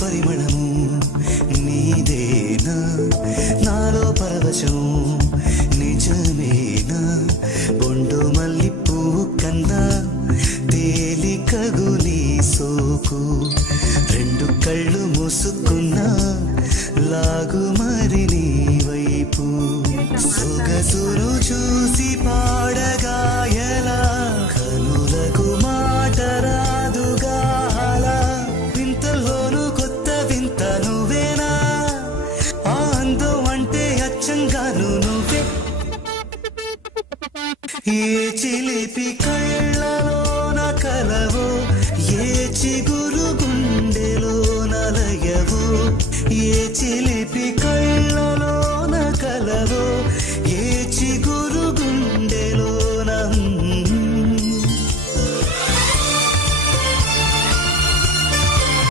పరిమళము నీదేనా నాలో పరవశం నిజమేనా బొండు మల్లి పువ్వు కన్నా తేలికగు నీ సోకు రెండు కళ్ళు మూసుకున్నా లాగు మరి నీ వైపు సొగసును చూసి పాడగా